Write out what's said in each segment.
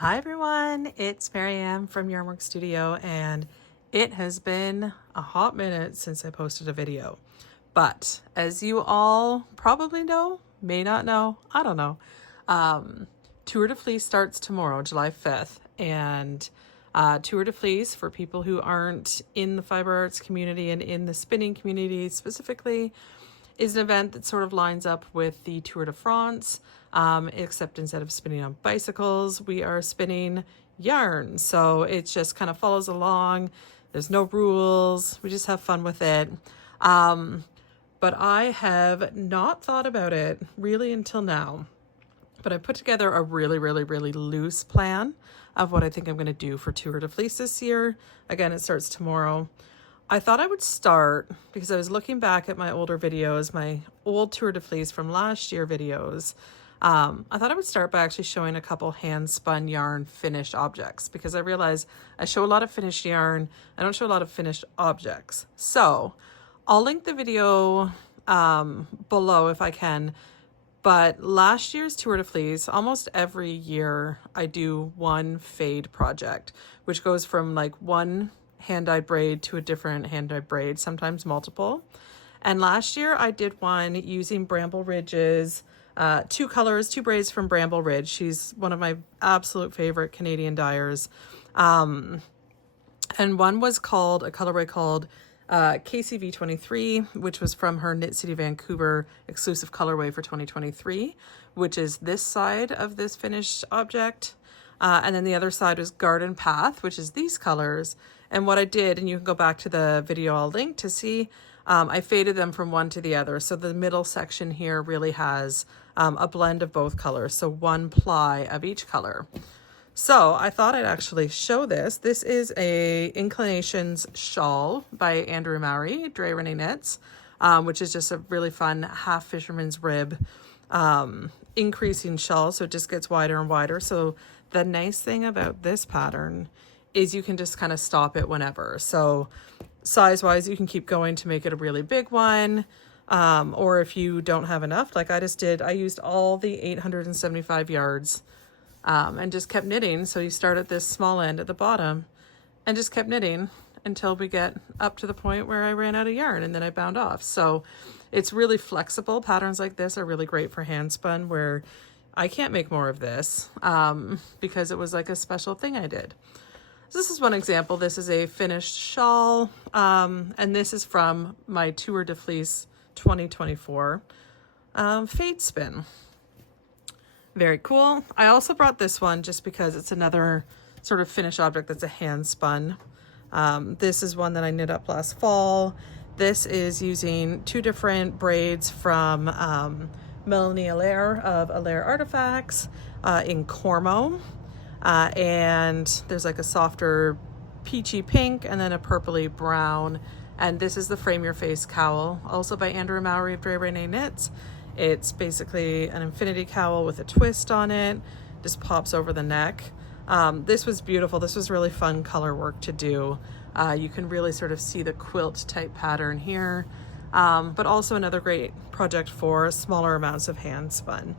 Hi everyone, it's Marianne from Yarnwork Studio, and it has been a hot minute since I posted a video. But as you all probably know, may not know, I don't know, Tour de Fleece starts tomorrow, July 5th, and Tour de Fleece, for people who aren't in the fiber arts community and in the spinning community specifically, is an event that sort of lines up with the Tour de France, except instead of spinning on bicycles, we are spinning yarn. So it just kind of follows along. There's no rules. We just have fun with it. But I have not thought about it really until now. But I put together a really loose plan of what I think I'm going to do for Tour de Fleece this year. Again, it starts tomorrow. I thought I would start, because I was looking back at my older videos, my old Tour de Fleece from last year videos. I thought I would start by actually showing a couple hand spun yarn finished objects, because I realized I show a lot of finished yarn. I don't show a lot of finished objects. So I'll link the video below if I can. But last year's Tour de Fleece, almost every year I do one fade project, which goes from like one hand-dyed braid to a different hand-dyed braid, sometimes multiple. And last year I did one using Bramble Ridge's two braids from Bramble Ridge. She's one of my absolute favorite Canadian dyers. And one was called a colorway called KCV23, which was from her Knit City Vancouver exclusive colorway for 2023, which is this side of this finished object. And then the other side was Garden Path, which is these colors. And what I did, and you can go back to the video I'll link to see, I faded them from one to the other. So the middle section here really has a blend of both colors. So one ply of each color. So I thought I'd actually show this. This is a Inclinations shawl by Andrea Mowry, Andrea Knits, which is just a really fun half fisherman's rib increasing shawl. So it just gets wider and wider. So the nice thing about this pattern is you can just kind of stop it whenever. So size wise, you can keep going to make it a really big one. Or if you don't have enough, like I just did, I used all the 875 yards and just kept knitting. So you start at this small end at the bottom and just kept knitting until we get up to the point where I ran out of yarn, and then I bound off. So it's really flexible. Patterns like this are really great for hand spun, where I can't make more of this because it was like a special thing I did. So this is one example. This is a finished shawl, and this is from my Tour de Fleece 2024 fade spin. Very cool. I also brought this one just because it's another sort of finished object that's a hand spun. This is one that I knit up last fall. This is using two different braids from Melanie Allaire of Allaire Artifacts in Cormo. And there's like a softer peachy pink and then a purpley brown. And this is the Frame Your Face Cowl, also by Andrea Mowry of Andrea Knits. It's basically an infinity cowl with a twist on it, just pops over the neck. This was beautiful. This was really fun color work to do. You can really sort of see the quilt type pattern here, but also another great project for smaller amounts of hand spun.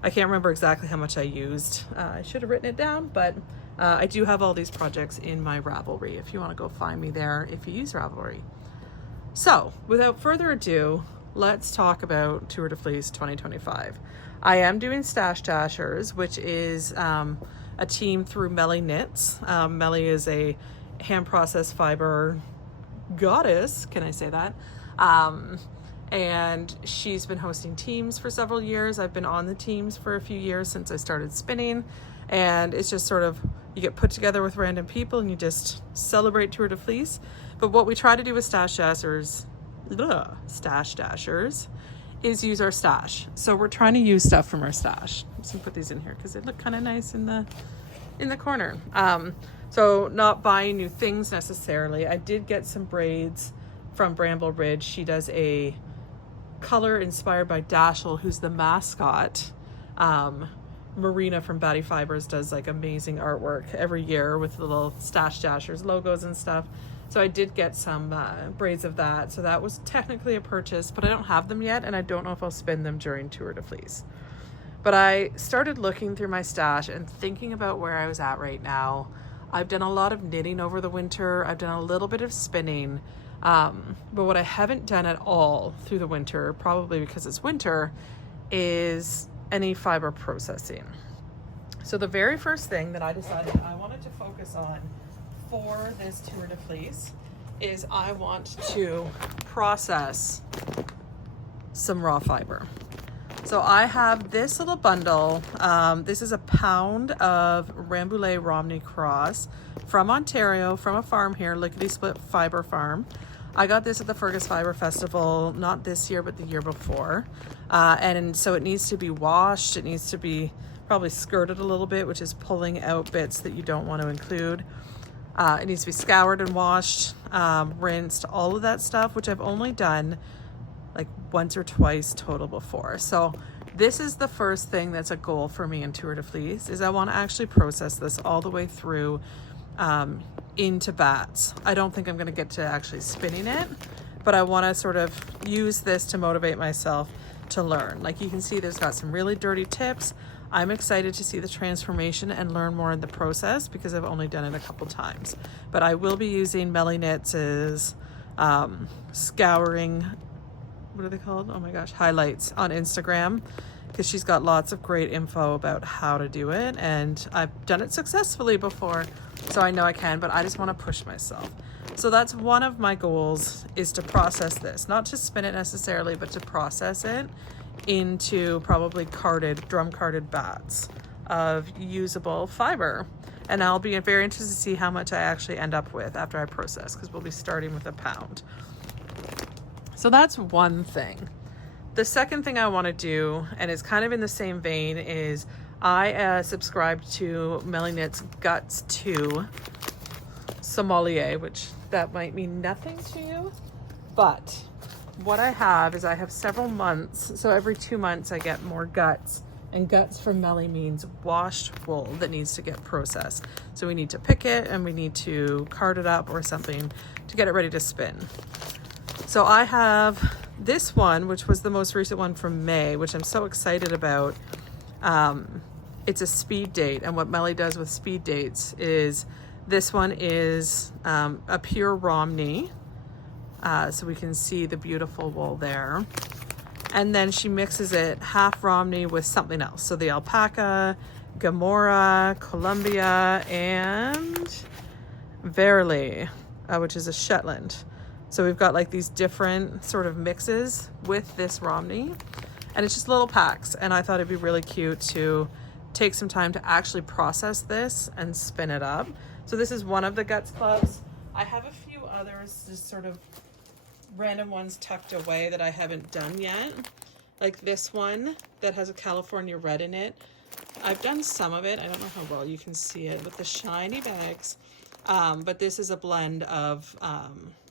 I can't remember exactly how much I used. I should have written it down, but I do have all these projects in my Rambouillet if you want to go find me there if you use Rambouillet. So without further ado, let's talk about Tour de Fleece 2025. I am doing Stashdashers, which is a team through Melly Knits. Melly is a hand processed fiber goddess, can I say that? And she's been hosting teams for several years. I've been on the teams for a few years since I started spinning, and it's just sort of, you get put together with random people and you just celebrate Tour de Fleece. But what we try to do with Stashdashers is use our stash. So we're trying to use stuff from our stash. I'm just gonna put these in here because they look kind of nice in the corner. So not buying new things necessarily. I did get some braids from Bramble Ridge. She does a color inspired by Dashel, who's the mascot. Marina from Batty Fibers does like amazing artwork every year with little Stashdashers logos and stuff. So I did get some braids of that. So that was technically a purchase, but I don't have them yet, and I don't know if I'll spin them during Tour de Fleece. But I started looking through my stash and thinking about where I was at right now. I've done a lot of knitting over the winter. I've done a little bit of spinning. But what I haven't done at all through the winter, probably because it's winter, is any fiber processing. So the very first thing that I decided I wanted to focus on for this Tour de Fleece is I want to process some raw fiber. So I have this little bundle. This is a pound of Rambouillet Romney cross from Ontario, from a farm here, Lickety Spit Fiber Farm. I got this at the Fergus Fiber Festival, not this year, but the year before. And so it needs to be washed. It needs to be probably skirted a little bit, which is pulling out bits that you don't want to include. It needs to be scoured and washed, rinsed, all of that stuff, which I've only done like once or twice total before. So this is the first thing that's a goal for me in Tour de Fleece, is I want to actually process this all the way through into bats. I don't think I'm going to get to actually spinning it, but I want to sort of use this to motivate myself to learn. Like you can see, there's got some really dirty tips. I'm excited to see the transformation and learn more in the process because I've only done it a couple times. But I will be using Melly Knits' scouring, what are they called? Oh my gosh, highlights on Instagram, because she's got lots of great info about how to do it. And I've done it successfully before, so I know I can, but I just want to push myself. So that's one of my goals, is to process this, not to spin it necessarily, but to process it into probably drum carded bats of usable fiber. And I'll be very interested to see how much I actually end up with after I process, because we'll be starting with a pound. So that's one thing. The second thing I want to do, and it's kind of in the same vein, is I subscribed to Melly Knits Guts 2 Sommelier, which that might mean nothing to you, but what I have is I have several months. So every 2 months I get more guts, and guts from Melly means washed wool that needs to get processed. So we need to pick it and we need to card it up or something to get it ready to spin. So I have this one, which was the most recent one from May, which I'm so excited about. It's a speed date, and what Melly does with speed dates is, this one is a pure Romney. So we can see the beautiful wool there. And then she mixes it half Romney with something else. So the alpaca, Gamora, Columbia, and Verily, which is a Shetland. So we've got like these different sort of mixes with this Romney, and it's just little packs. And I thought it'd be really cute to take some time to actually process this and spin it up. So this is one of the Guts clubs. I have a few others, just sort of random ones tucked away that I haven't done yet. Like this one that has a California red in it. I've done some of it. I don't know how well you can see it with the shiny bags. But this is a blend of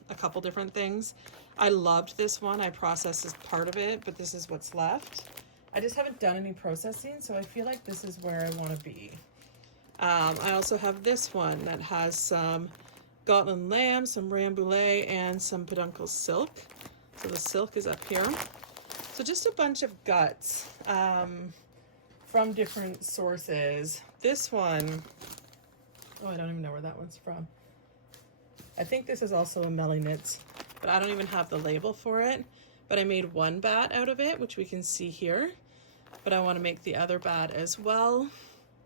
a couple different things. I loved this one. I processed as part of it, but this is what's left. I just haven't done any processing, so I feel like this is where I want to be. I also have this one that has some Gotland lamb, some Rambouillet, and some peduncle silk. So the silk is up here. So just a bunch of guts from different sources. This one, oh, I don't even know where that one's from. I think this is also a Melly Knits, but I don't even have the label for it. But I made one bat out of it, which we can see here. But I want to make the other bat as well,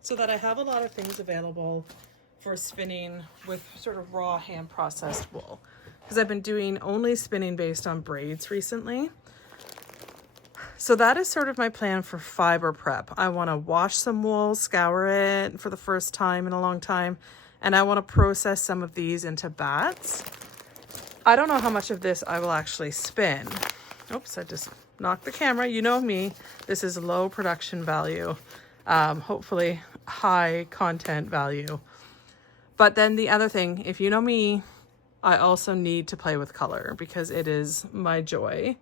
so that I have a lot of things available for spinning with sort of raw hand processed wool. Because I've been doing only spinning based on braids recently. So that is sort of my plan for fiber prep. I want to wash some wool, scour it for the first time in a long time, and I want to process some of these into bats. I don't know how much of this I will actually spin. Oops, I just knocked the camera. You know me, this is low production value, hopefully high content value. But then the other thing, if you know me, I also need to play with color because it is my joy.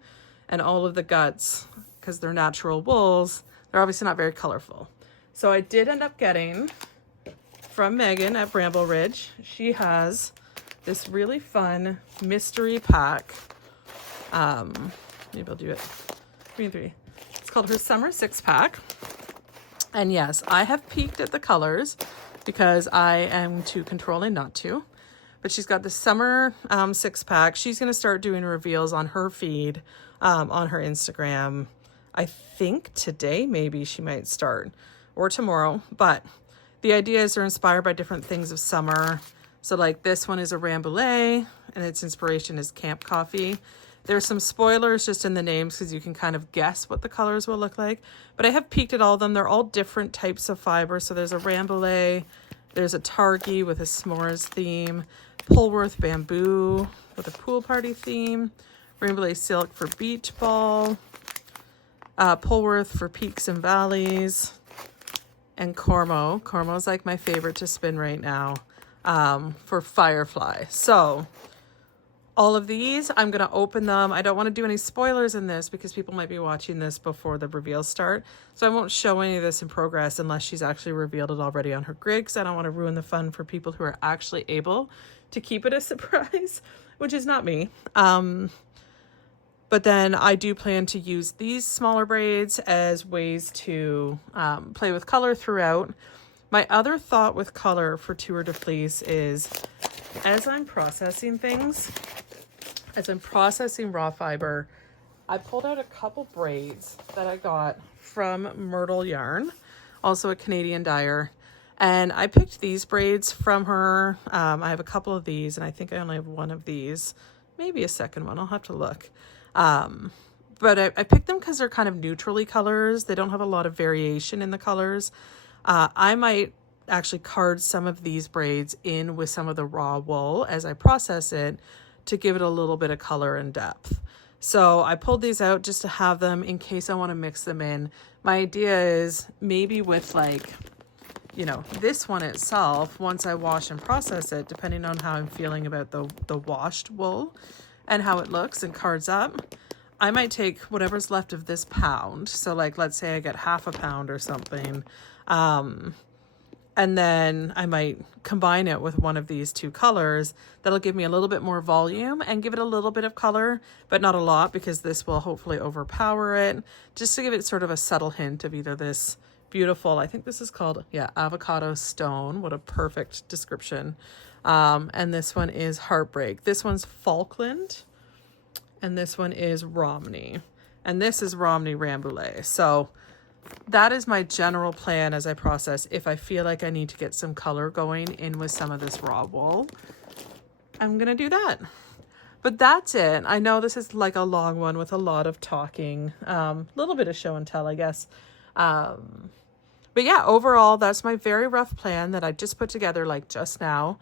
And all of the guts, because they're natural wools, they're obviously not very colorful. So I did end up getting from Megan at Bramble Ridge. She has this really fun mystery pack. Maybe I'll do it 3 and 3. It's called her Summer 6-pack. And yes, I have peeked at the colors because I am too controlling not to. But she's got the summer 6-pack. She's going to start doing reveals on her feed, on her Instagram. I think today maybe she might start, or tomorrow. But the idea is they're inspired by different things of summer. So like this one is a Rambouillet, and its inspiration is camp coffee. There's some spoilers just in the names because you can kind of guess what the colors will look like. But I have peeked at all of them. They're all different types of fiber. So there's a Rambouillet, there's a Targhee with a s'mores theme, Polworth bamboo with a pool party theme, Rambouillet silk for beach ball, Polworth for peaks and valleys, and Cormo. Cormo's like my favorite to spin right now, for firefly. So all of these, I'm going to open them. I don't want to do any spoilers in this because people might be watching this before the reveals start. So I won't show any of this in progress unless she's actually revealed it already on her grid, because I don't want to ruin the fun for people who are actually able to keep it a surprise, which is not me. But then I do plan to use these smaller braids as ways to play with color throughout. My other thought with color for Tour de Fleece is, as I'm processing things, as I'm processing raw fiber, I pulled out a couple braids that I got from Myrtle Yarn, also a Canadian dyer. And I picked these braids from her. I have a couple of these, and I think I only have one of these, maybe a second one. I'll have to look. But I picked them because they're kind of neutrally colors. They don't have a lot of variation in the colors. I might actually card some of these braids in with some of the raw wool as I process it to give it a little bit of color and depth. So I pulled these out just to have them in case I want to mix them in. My idea is maybe with like, you know, this one itself, once I wash and process it, depending on how I'm feeling about the washed wool and how it looks and cards up, I might take whatever's left of this pound. So like, let's say I get half a pound or something. And then I might combine it with one of these two colors. That'll give me a little bit more volume and give it a little bit of color, but not a lot, because this will hopefully overpower it, just to give it sort of a subtle hint of either this beautiful, I think this is called, yeah, avocado stone. What a perfect description. And this one is Heartbreak. This one's Falkland. And this one is Romney. And this is Romney Rambouillet. So that is my general plan as I process. If I feel like I need to get some color going in with some of this raw wool, I'm going to do that. But that's it. I know this is like a long one with a lot of talking, a little bit of show and tell, I guess. But yeah, overall, that's my very rough plan that I just put together like just now.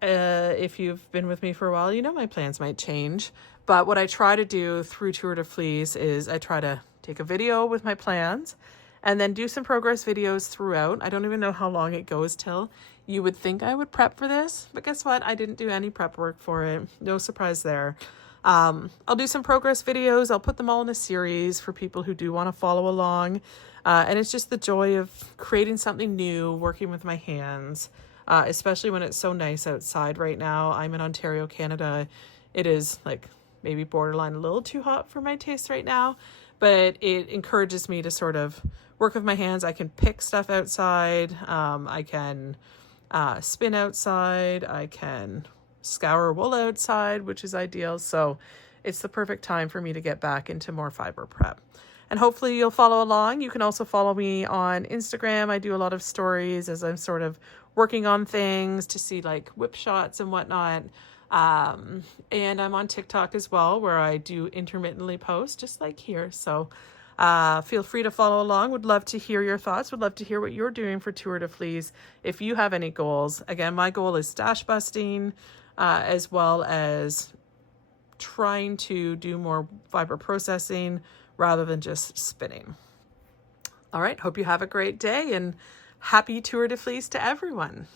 If you've been with me for a while, you know my plans might change. But what I try to do through Tour de Fleece is I try to take a video with my plans and then do some progress videos throughout. I don't even know how long it goes till. You would think I would prep for this, but guess what? I didn't do any prep work for it. No surprise there. I'll do some progress videos. I'll put them all in a series for people who do want to follow along. And it's just the joy of creating something new, working with my hands, especially when it's so nice outside right now. I'm in Ontario, Canada. It is like maybe borderline a little too hot for my taste right now, but it encourages me to sort of work with my hands. I can pick stuff outside. I can spin outside. I can scour wool outside, which is ideal. So it's the perfect time for me to get back into more fiber prep. And hopefully you'll follow along. You can also follow me on Instagram. I do a lot of stories as I'm sort of working on things to see like whip shots and whatnot. And I'm on TikTok as well, where I do intermittently post just like here. So feel free to follow along. Would love to hear your thoughts. Would love to hear what you're doing for Tour de Fleece. If you have any goals, again, my goal is stash busting, as well as trying to do more fiber processing rather than just spinning. All right. Hope you have a great day and happy Tour de Fleece to everyone.